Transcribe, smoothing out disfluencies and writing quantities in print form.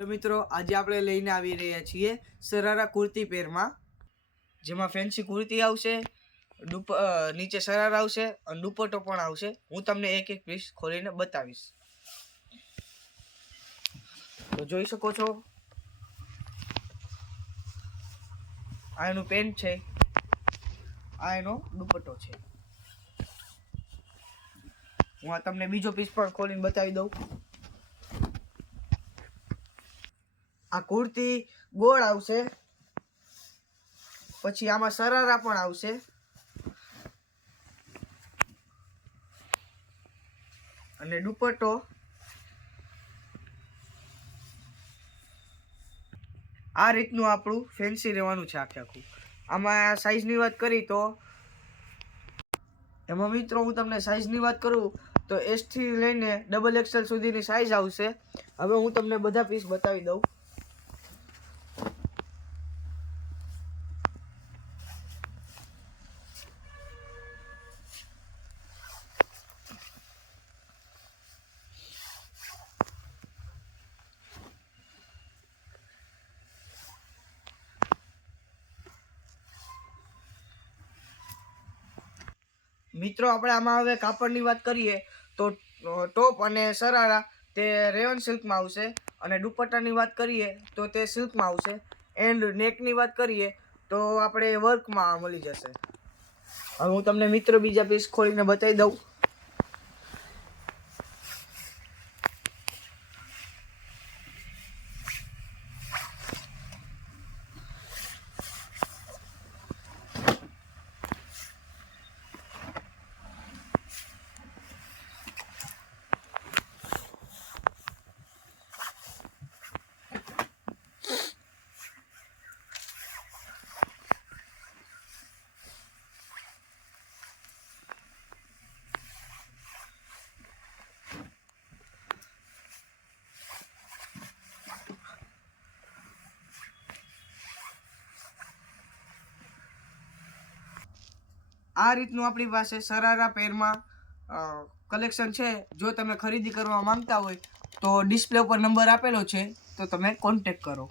તો મિત્રો આજે આપણે લઈને આવી રહ્યા છીએ સરારા કુર્તી પેરમાં, જેમાં ફેન્સી કુર્તી આવશે, નીચે સરારા આવશે અને દુપટ્ટો પણ આવશે. હું તમને એક એક પીસ ખોલીને બતાવીશ. તો જોઈ શકો છો, આ એનું પેન્ટ છે, આ એનો દુપટ્ટો છે. હું આ તમને બીજો પીસ પણ ખોલીને બતાવી દઉં. આ કુર્તી ગોળ આવશે, પછી આમાં સરારા પણ આવશે, અને દુપટ્ટો આ રીતનું આપણું ફેન્સી રહેવાનું છે આખે આખું. આમાં સાઈઝની વાત કરી તો એમાં મિત્રો હું તમને સાઈઝની વાત કરું તો S થી લઈને XXL સુધીની સાઈઝ આવશે. હવે હું તમને બધા પીસ બતાવી દઉં. મિત્રો આપણે આમાં હવે કાપડની વાત કરીએ તો ટોપ અને સરારા તે રેયોન સિલ્કમાં આવશે, અને દુપટ્ટાની વાત કરીએ તો તે સિલ્કમાં આવશે, એન્ડ નેકની વાત કરીએ તો આપણે વર્કમાં મળી જશે. હવે હું તમને મિત્રો બીજા પીસ ખોલીને બતાવી દઉં. આ રીતનું આપણી પાસે સરારા પેરમાં કલેક્શન છે. જો તમે ખરીદી કરવા માંગતા હોય તો ડિસ્પ્લે ઉપર નંબર આપેલો છે, તો તમે કોન્ટેક્ટ કરો.